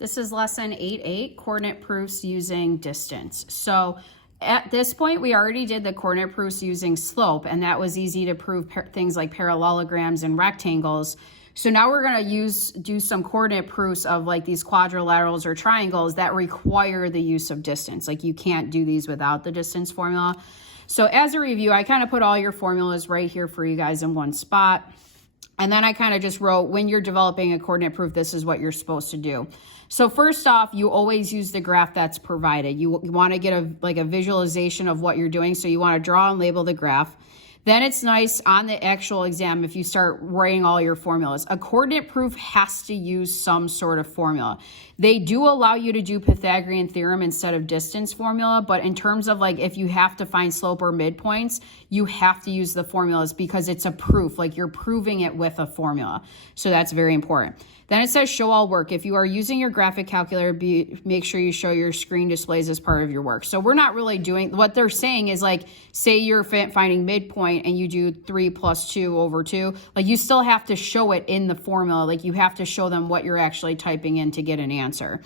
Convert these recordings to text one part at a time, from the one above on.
This is lesson 8.8, coordinate proofs using distance. So at this point, we already did the coordinate proofs using slope, and that was easy to prove things like parallelograms and rectangles. So now we're going to do some coordinate proofs of like these quadrilaterals or triangles that require the use of distance. Like you can't do these without the distance formula. So as a review, I kind of put all your formulas right here for you guys in one spot. And then I kind of just wrote, when you're developing a coordinate proof, this is what you're supposed to do. So first off, you always use the graph that's provided. You want to get a visualization of what you're doing. So you want to draw and label the graph. Then it's nice on the actual exam if you start writing all your formulas. A coordinate proof has to use some sort of formula. They do allow you to do Pythagorean theorem instead of distance formula, but in terms of like if you have to find slope or midpoints, you have to use the formulas because it's a proof, like you're proving it with a formula. So that's very important. Then it says show all work. If you are using your graphic calculator, make sure you show your screen displays as part of your work. So we're not really doing, what they're saying is like, say you're finding midpoint and you do 3 plus 2 over 2, like you still have to show it in the formula. Like you have to show them what you're actually typing in to get an answer.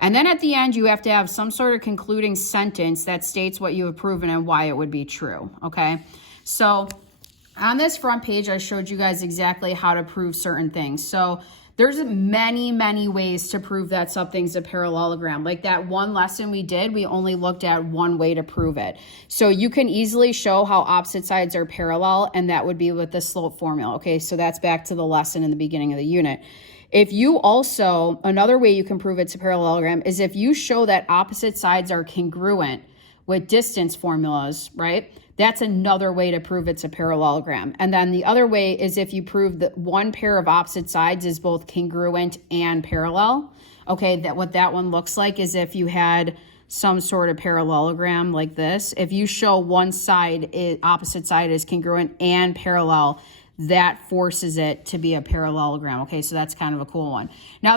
And then at the end, you have to have some sort of concluding sentence that states what you have proven and why it would be true, okay? So on this front page, I showed you guys exactly how to prove certain things. So there's many, many ways to prove that something's a parallelogram. Like that one lesson we did, we only looked at one way to prove it. So you can easily show how opposite sides are parallel, and that would be with the slope formula. Okay, so that's back to the lesson in the beginning of the unit. If you also, another way you can prove it's a parallelogram is if you show that opposite sides are congruent with distance formulas, right? That's another way to prove it's a parallelogram. And then the other way is if you prove that one pair of opposite sides is both congruent and parallel. Okay, that what that one looks like is if you had some sort of parallelogram like this. If you show one side, opposite side is congruent and parallel, that forces it to be a parallelogram. Okay, so that's kind of a cool one. Now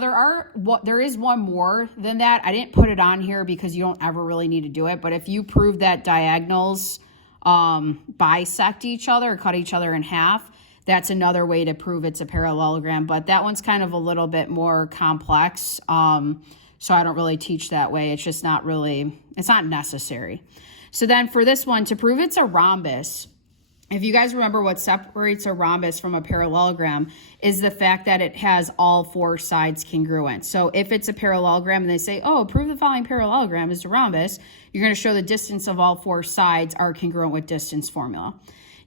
there is one more than that. I didn't put it on here because you don't ever really need to do it, but if you prove that diagonals bisect each other or cut each other in half, that's another way to prove it's a parallelogram, but that one's kind of a little bit more complex, so I don't really teach that way. It's just not really, it's not necessary. So then for this one, to prove it's a rhombus, if you guys remember what separates a rhombus from a parallelogram is the fact that it has all four sides congruent. So if it's a parallelogram and they say, oh, prove the following parallelogram is a rhombus, you're going to show the distance of all four sides are congruent with distance formula.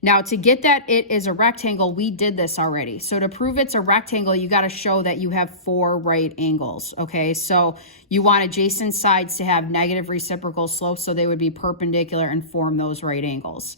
Now to get that it is a rectangle, we did this already. So to prove it's a rectangle, you got to show that you have four right angles, okay? So you want adjacent sides to have negative reciprocal slopes, so they would be perpendicular and form those right angles.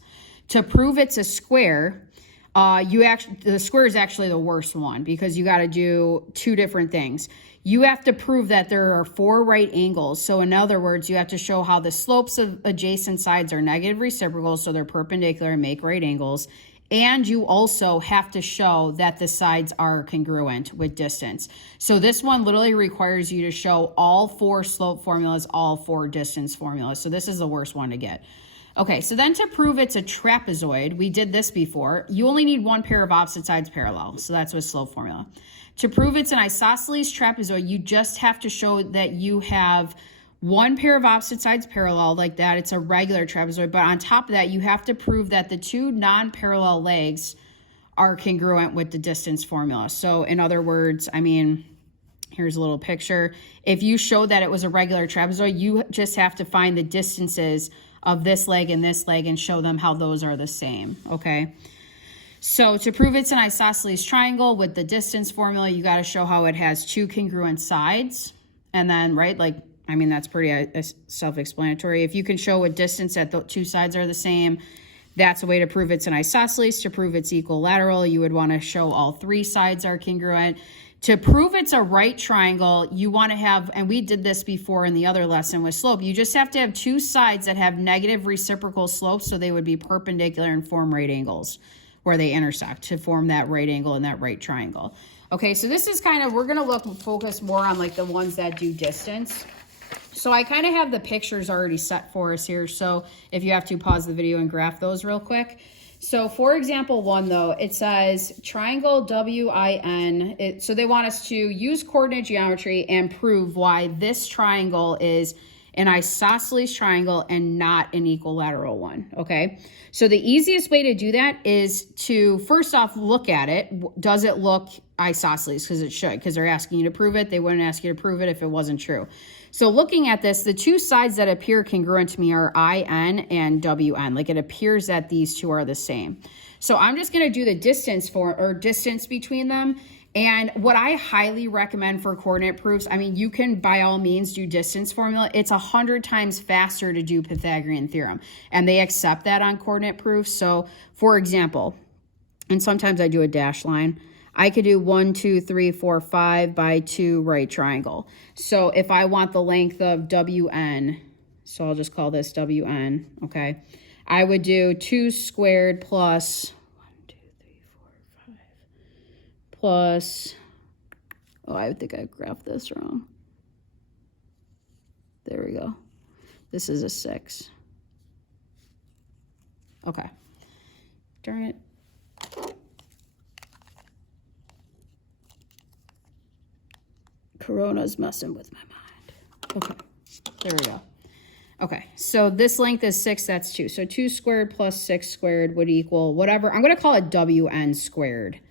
To prove it's a square, the square is actually the worst one because you got to do two different things. You have to prove that there are four right angles. So in other words, you have to show how the slopes of adjacent sides are negative reciprocal, so they're perpendicular and make right angles. And you also have to show that the sides are congruent with distance. So this one literally requires you to show all four slope formulas, all four distance formulas. So this is the worst one to get. Okay, so then to prove it's a trapezoid, we did this before, you only need one pair of opposite sides parallel. So that's with slope formula. To prove it's an isosceles trapezoid, you just have to show that you have one pair of opposite sides parallel like that. It's a regular trapezoid, but on top of that, you have to prove that the two non-parallel legs are congruent with the distance formula. So in other words, I mean, here's a little picture. If you show that it was a regular trapezoid, you just have to find the distances of this leg and show them how those are the same, okay? So to prove it's an isosceles triangle with the distance formula, you got to show how it has two congruent sides. And then, right, like, I mean, that's pretty self-explanatory. If you can show a distance that the two sides are the same, that's a way to prove it's an isosceles. To prove it's equilateral, you would want to show all three sides are congruent. To prove it's a right triangle, you want to have, and we did this before in the other lesson with slope, you just have to have two sides that have negative reciprocal slopes, so they would be perpendicular and form right angles where they intersect to form that right angle and that right triangle. Okay, so this is kind of, we're going to focus more on like the ones that do distance. So I kind of have the pictures already set for us here, so if you have to pause the video and graph those real quick. So for example 1 though, it says triangle WIN. So they want us to use coordinate geometry and prove why this triangle is an isosceles triangle and not an equilateral one, okay? So the easiest way to do that is to first off look at it. Does it look isosceles? Because it should, because they're asking you to prove it. They wouldn't ask you to prove it if it wasn't true. So looking at this, the two sides that appear congruent to me are IN and WN. Like it appears that these two are the same. So I'm just going to do the distance distance between them. And what I highly recommend for coordinate proofs, I mean, you can by all means do distance formula. It's 100 times faster to do Pythagorean theorem. And they accept that on coordinate proofs. So for example, and sometimes I do a dash line, I could do 1, 2, 3, 4, 5 by 2 right triangle. So if I want the length of WN, so I'll just call this WN, okay? I would do 2 squared plus 1, 2, 3, 4, 5 plus, oh, I think I graphed this wrong. There we go. This is a 6. Okay. Darn it. Corona's messing with my mind. Okay, there we go. Okay, so this length is 6, that's 2. So 2 squared plus 6 squared would equal whatever. I'm going to call it WN squared,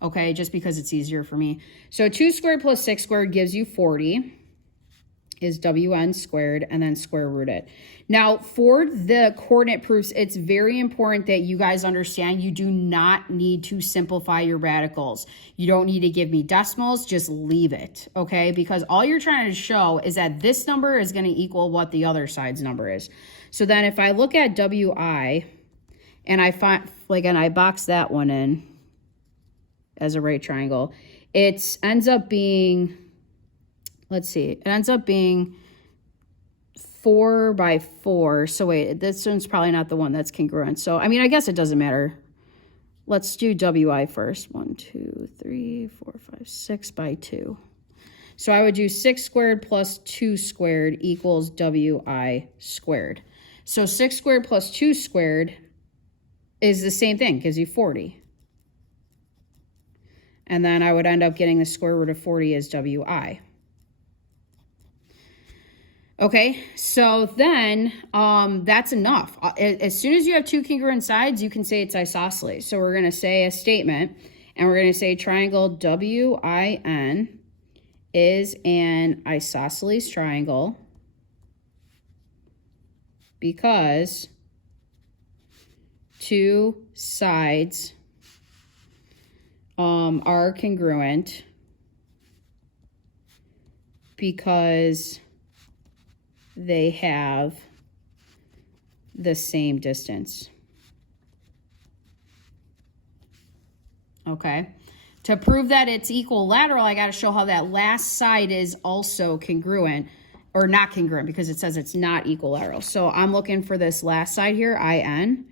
okay, just because it's easier for me. So 2 squared plus 6 squared gives you 40, is WN squared, and then square root it. Now, for the coordinate proofs, it's very important that you guys understand you do not need to simplify your radicals. You don't need to give me decimals, just leave it, okay? Because all you're trying to show is that this number is going to equal what the other side's number is. So then if I look at WI, and I find, like, and I box that one in as a right triangle, it ends up being, let's see, it ends up being 4 by 4. So wait, this one's probably not the one that's congruent. So, I mean, I guess it doesn't matter. Let's do WI first. 1, 2, 3, 4, 5, 6 by 2. So I would do 6 squared plus 2 squared equals WI squared. So 6 squared plus 2 squared is the same thing, gives you 40. And then I would end up getting the square root of 40 as WI. Okay, so then that's enough. As soon as you have two congruent sides, you can say it's isosceles. So we're going to say a statement, and we're going to say triangle WIN is an isosceles triangle because two sides are congruent because they have the same distance. Okay. To prove that it's equilateral, I got to show how that last side is also congruent, or not congruent, because it says it's not equilateral. So I'm looking for this last side here, IN.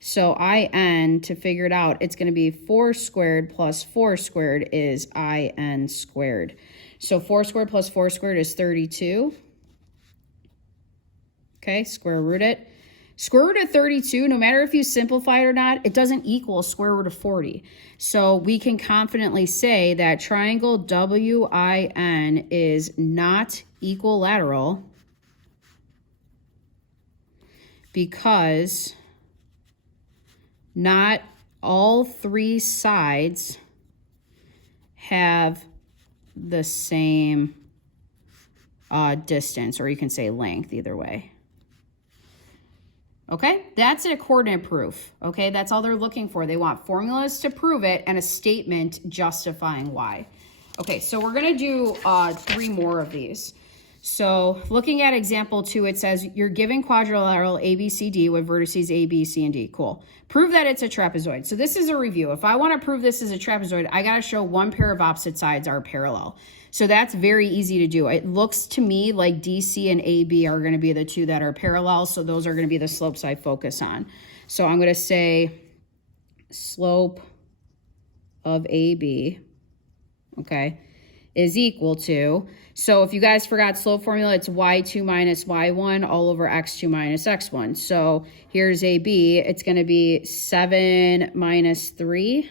So IN, to figure it out, it's going to be 4 squared plus 4 squared is IN squared. So 4 squared plus 4 squared is 32. Okay, square root it. Square root of 32, no matter if you simplify it or not, it doesn't equal square root of 40. So we can confidently say that triangle WIN is not equilateral because not all three sides have the same distance, or you can say length, either way. Okay, that's a coordinate proof. Okay, that's all they're looking for. They want formulas to prove it and a statement justifying why. Okay, so we're going to do 3 more of these. So looking at example 2, it says you're given quadrilateral ABCD with vertices A, B, C, and D. Cool. Prove that it's a trapezoid. So this is a review. If I want to prove this is a trapezoid, I got to show one pair of opposite sides are parallel. So that's very easy to do. It looks to me like DC and AB are going to be the two that are parallel. So those are going to be the slopes I focus on. So I'm going to say slope of AB, okay, is equal to, so if you guys forgot slope formula, it's y2 minus y1 all over x2 minus x1. So here's AB, it's going to be 7 minus 3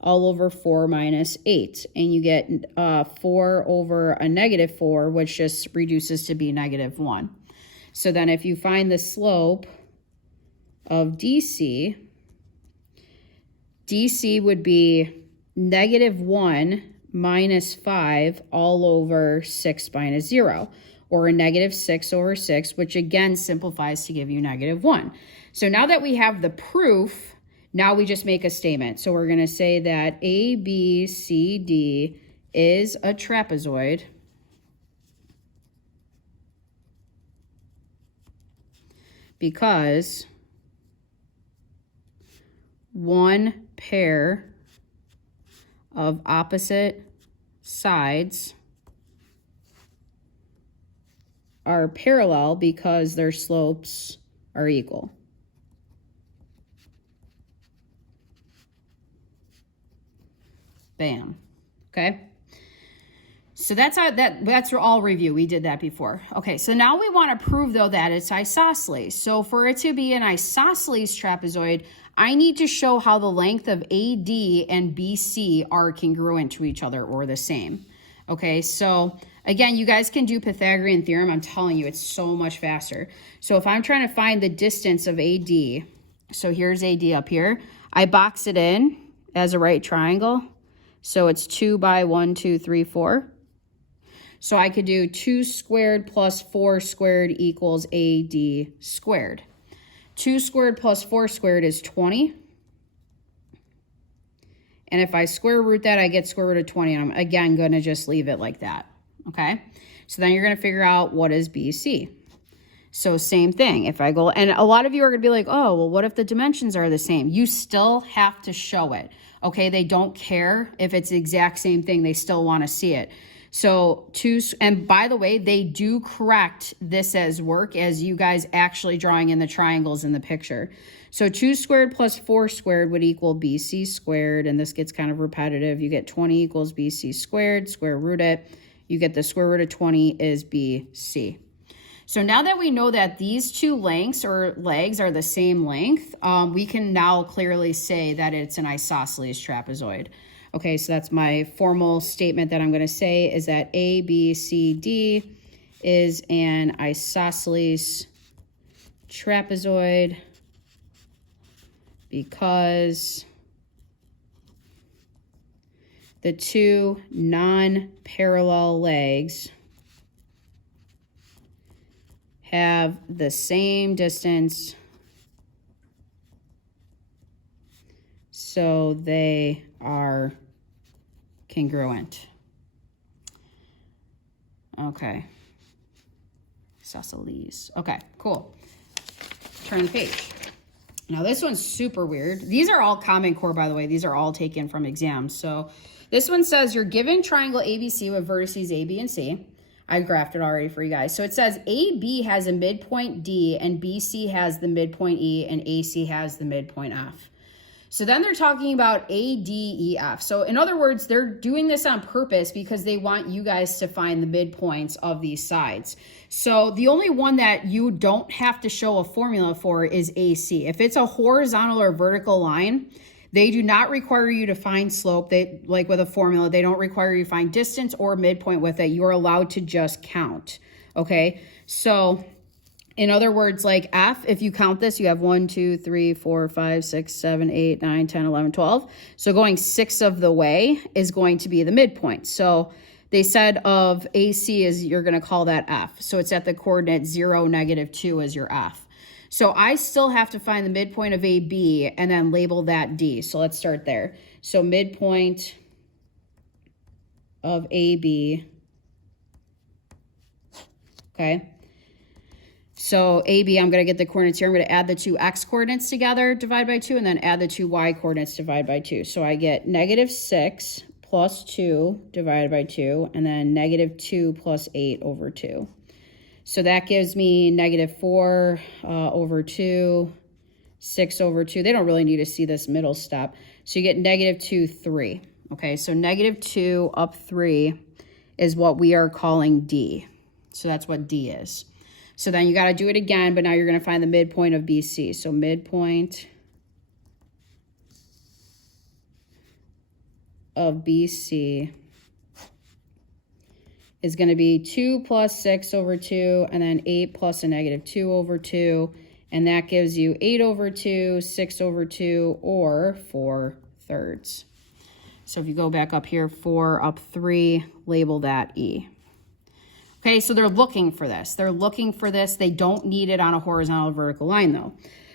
all over 4 minus 8. And you get 4 over a negative 4, which just reduces to be negative 1. So then if you find the slope of DC, DC would be negative 1 minus 5 all over 6 minus 0, or a negative 6 over 6, which again simplifies to give you negative 1. So now that we have the proof, now we just make a statement. So we're going to say that ABCD is a trapezoid because one pair of opposite sides are parallel because their slopes are equal. Bam. Okay. So that's all review. We did that before. Okay. So now we want to prove though that it's isosceles. So for it to be an isosceles trapezoid, I need to show how the length of AD and BC are congruent to each other or the same. Okay. So again, you guys can do Pythagorean theorem. I'm telling you, it's so much faster. So if I'm trying to find the distance of AD, so here's AD up here, I box it in as a right triangle. So it's 2 by 1, 2, 3, 4. So I could do 2 squared plus 4 squared equals AD squared. 2 squared plus 4 squared is 20. And if I square root that, I get square root of 20. And I'm, again, going to just leave it like that. Okay? So then you're going to figure out what is BC. So same thing. If I go, and a lot of you are going to be like, oh, well, what if the dimensions are the same? You still have to show it. Okay, they don't care if it's the exact same thing. They still want to see it. So and by the way, they do correct this as work as you guys actually drawing in the triangles in the picture. So 2 squared plus 4 squared would equal BC squared. And this gets kind of repetitive. You get 20 equals BC squared, square root it. You get the square root of 20 is BC. So now that we know that these two lengths or legs are the same length, we can now clearly say that it's an isosceles trapezoid. Okay, so that's my formal statement that I'm going to say is that ABCD is an isosceles trapezoid because the two non-parallel legs have the same distance, so they are congruent. Okay. Isosceles. Okay, cool. Turn the page. Now this one's super weird. These are all Common Core, by the way. These are all taken from exams. So this one says you're given triangle ABC with vertices A, B, and C. I graphed it already for you guys. So it says AB has a midpoint D and BC has the midpoint E and AC has the midpoint F. So then they're talking about ADEF. So in other words, they're doing this on purpose because they want you guys to find the midpoints of these sides. So the only one that you don't have to show a formula for is AC. If it's a horizontal or vertical line, they do not require you to find slope. They, like with a formula, they don't require you to find distance or midpoint with it. You're allowed to just count, okay? So in other words, like F, if you count this, you have 1, 2, 3, 4, 5, 6, 7, 8, 9, 10, 11, 12. So going 6 of the way is going to be the midpoint. So they said of AC is you're going to call that F. So it's at the coordinate 0, -2 as your F. So I still have to find the midpoint of AB and then label that D. So let's start there. So midpoint of AB, okay? So AB, I'm going to get the coordinates here. I'm going to add the two X coordinates together, divide by 2, and then add the two Y coordinates, divide by 2. So I get -6 plus 2 divided by 2, and then -2 plus 8 over 2. So that gives me -4 over 2, 6 over 2. They don't really need to see this middle step. So you get -2, 3. Okay, so -2 up 3 is what we are calling D. So that's what D is. So then you got to do it again, but now you're going to find the midpoint of BC. So midpoint of BC is going to be 2 plus 6 over 2, and then 8 plus a -2 over 2. And that gives you 8 over 2, 6 over 2, or 4/3. So if you go back up here, 4 up 3, label that E. Okay, so they're looking for this. They're looking for this. They don't need it on a horizontal or vertical line, though.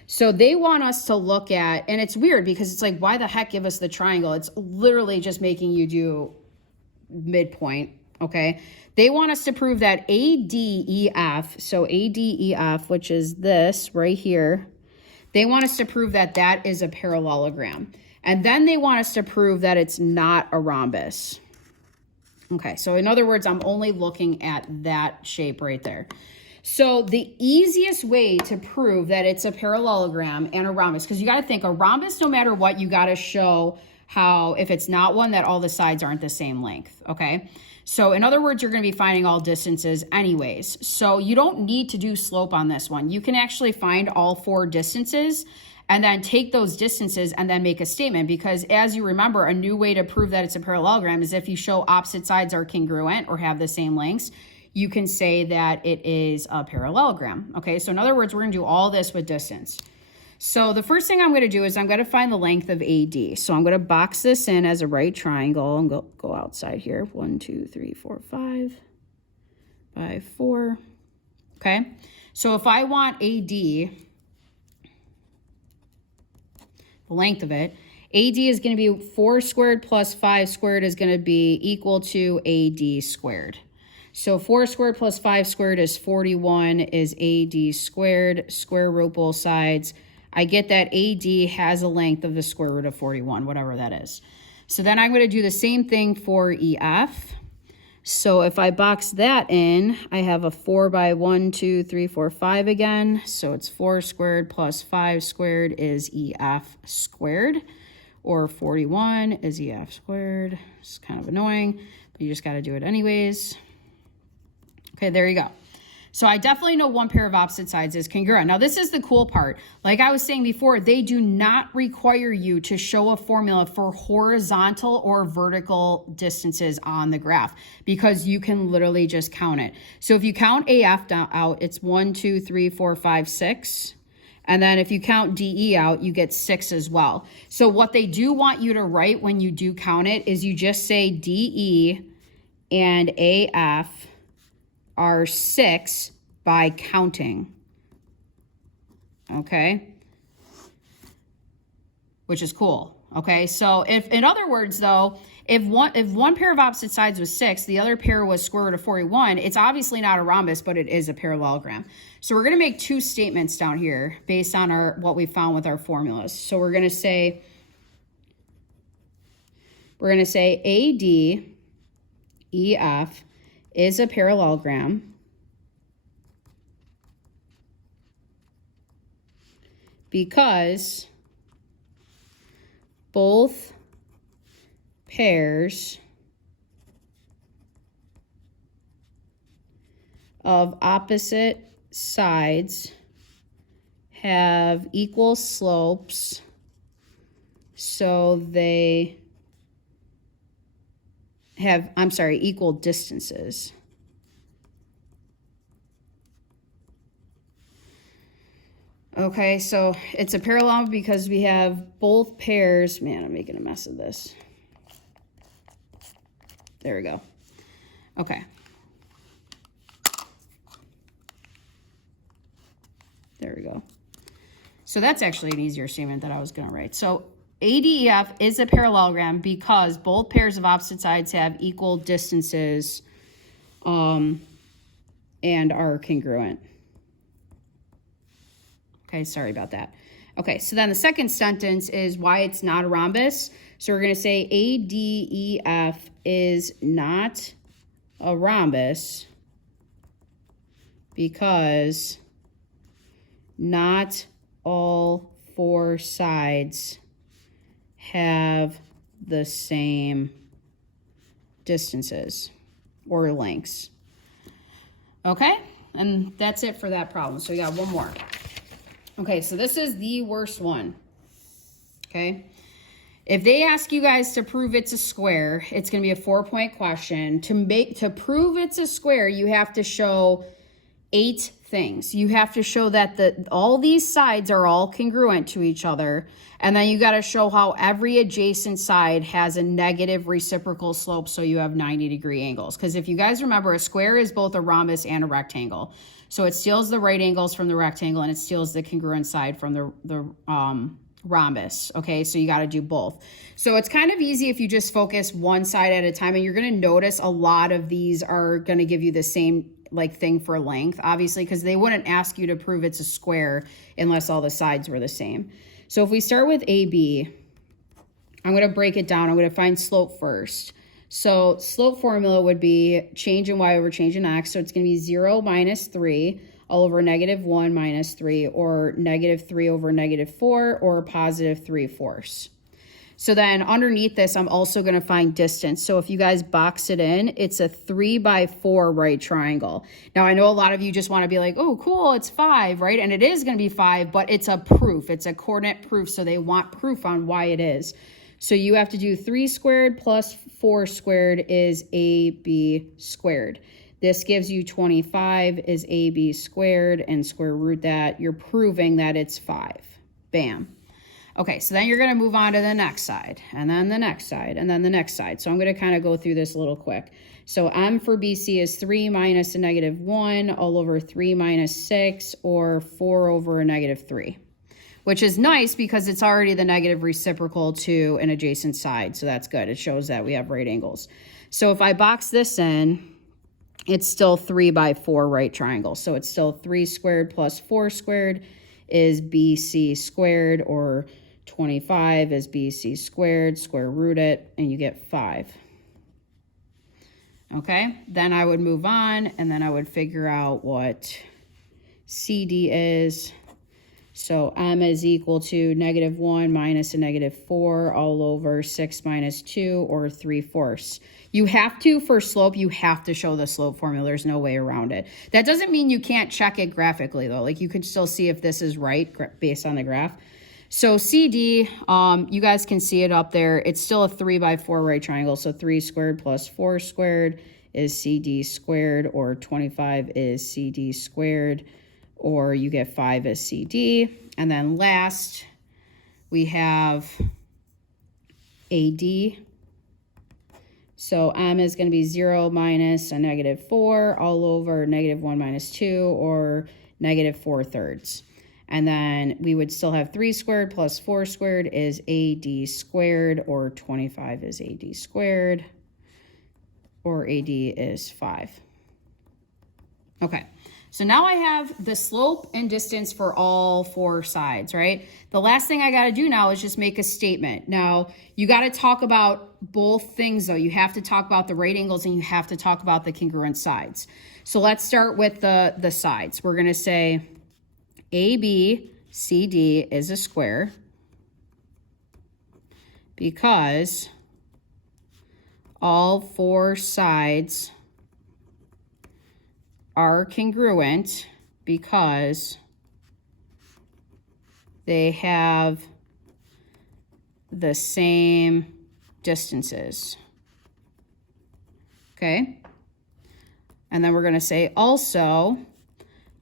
So they want us to look at, and it's weird because it's like, why the heck give us the triangle? It's literally just making you do midpoint, okay? They want us to prove that ADEF, so ADEF, which is this right here, they want us to prove that that is a parallelogram. And then they want us to prove that it's not a rhombus. Okay, so in other words, I'm only looking at that shape right there. So the easiest way to prove that it's a parallelogram and a rhombus, because you got to think a rhombus, no matter what, you got to show how, if it's not one, that all the sides aren't the same length, okay? So in other words, you're going to be finding all distances anyways. So you don't need to do slope on this one. You can actually find all 4 distances and then take those distances and then make a statement, because as you remember, a new way to prove that it's a parallelogram is if you show opposite sides are congruent or have the same lengths, you can say that it is a parallelogram. Okay, so in other words, we're going to do all this with distance. So the first thing I'm going to do is I'm going to find the length of AD. So I'm going to box this in as a right triangle and go outside here. 1, 2, 3, 4, 5, 5, 4. Okay, so if I want AD, the length of it, AD is going to be 4 squared plus 5 squared is going to be equal to AD squared. So 4 squared plus 5 squared is 41 is AD squared. Square root both sides. I get that AD has a length of the square root of 41, whatever that is. So then I'm going to do the same thing for EF. So if I box that in, I have a 4 by 1, 2, 3, 4, 5 again. So it's 4 squared plus 5 squared is EF squared, or 41 is EF squared. It's kind of annoying, but you just got to do it anyways. Okay, there you go. So I definitely know one pair of opposite sides is congruent. Now, this is the cool part. Like I was saying before, they do not require you to show a formula for horizontal or vertical distances on the graph, because you can literally just count it. So if you count AF out, it's 1, 2, 3, 4, 5, 6. And then if you count DE out, you get 6 as well. So what they do want you to write when you do count it is you just say DE and AF are 6 by counting, okay? Which is cool, okay? So if, in other words though, if one pair of opposite sides was 6, the other pair was square root of 41, it's obviously not a rhombus, but it is a parallelogram. So we're gonna make 2 statements down here based on what we found with our formulas. So we're gonna say ADEF is a parallelogram because both pairs of opposite sides have equal slopes, so they have, equal distances. Okay, so it's a parallelogram because we have both pairs. Man, I'm making a mess of this. There we go. Okay. There we go. So that's actually an easier statement that I was going to write. So ADEF is a parallelogram because both pairs of opposite sides have equal distances and are congruent. Okay, sorry about that. Okay, so then the second sentence is why it's not a rhombus. So we're going to say ADEF is not a rhombus because not all 4 sides have the same distances or lengths. Okay, and that's it for that problem. So we got one more. Okay, so this is the worst one. Okay, if they ask you guys to prove it's a square, it's going to be a 4-point question. To prove it's a square, you have to show 8 things. You have to show that all these sides are all congruent to each other, and then you got to show how every adjacent side has a negative reciprocal slope, so you have 90-degree angles. Because if you guys remember, a square is both a rhombus and a rectangle. So it steals the right angles from the rectangle, and it steals the congruent side from the rhombus. Okay, so you got to do both. So it's kind of easy if you just focus one side at a time, and you're going to notice a lot of these are going to give you the same thing for length, obviously, because they wouldn't ask you to prove it's a square unless all the sides were the same. So if we start with AB, I'm going to break it down. I'm going to find slope first. So slope formula would be change in y over change in x. So it's going to be 0 minus 3 all over -1 minus 3, or -3 over -4, or positive 3/4. So then underneath this, I'm also going to find distance. So if you guys box it in, it's a 3x4 right triangle. Now, I know a lot of you just want to be like, oh, cool, it's 5, right? And it is going to be 5, but it's a proof. It's a coordinate proof, so they want proof on why it is. So you have to do 3 squared plus 4 squared is AB squared. This gives you 25 is AB squared, and square root that. You're proving that it's 5. Bam. Okay, so then you're going to move on to the next side, and then the next side, and then the next side. So I'm going to kind of go through this a little quick. So M for BC is 3 minus a -1 all over 3 minus 6, or 4 over a -3, which is nice because it's already the negative reciprocal to an adjacent side. So that's good. It shows that we have right angles. So if I box this in, it's still 3x4 right triangle. So it's still 3 squared plus 4 squared is BC squared, or 25 is BC squared, square root it, and you get 5. Okay, then I would move on, and then I would figure out what CD is. So M is equal to -1 minus a -4 all over 6 minus 2, or 3/4. You have to, for slope, you have to show the slope formula. There's no way around it. That doesn't mean you can't check it graphically, though. Like, you could still see if this is right based on the graph. So CD, you guys can see it up there. It's still a 3x4 right triangle. So 3 squared plus 4 squared is CD squared, or 25 is CD squared, or you get 5 as CD. And then last, we have AD. So M is going to be 0 minus a -4 all over -1 minus 2, or -4/3. And then we would still have 3 squared plus 4 squared is AD squared, or 25 is AD squared, or AD is 5. Okay, so now I have the slope and distance for all 4 sides, right? The last thing I got to do now is just make a statement. Now, you got to talk about both things, though. You have to talk about the right angles, and you have to talk about the congruent sides. So let's start with the sides. We're going to say ABCD is a square because all 4 sides are congruent because they have the same distances. Okay? And then we're going to say also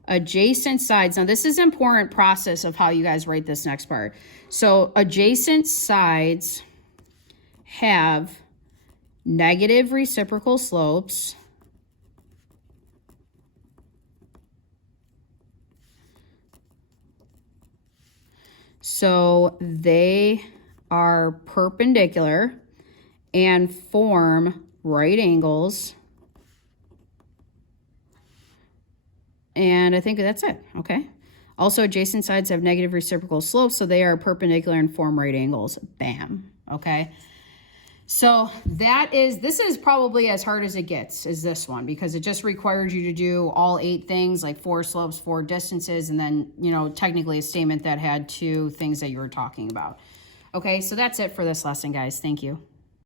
adjacent sides. Now, this is an important process of how you guys write this next part. So adjacent sides have negative reciprocal slopes so they are perpendicular and form right angles. And I think that's it, okay? Also, adjacent sides have negative reciprocal slopes, so they are perpendicular and form right angles. Bam, okay? So this is probably as hard as it gets, is this one, because it just requires you to do all 8 things, like 4 slopes, 4 distances, and then, technically a statement that had 2 things that you were talking about. Okay, so that's it for this lesson, guys. Thank you.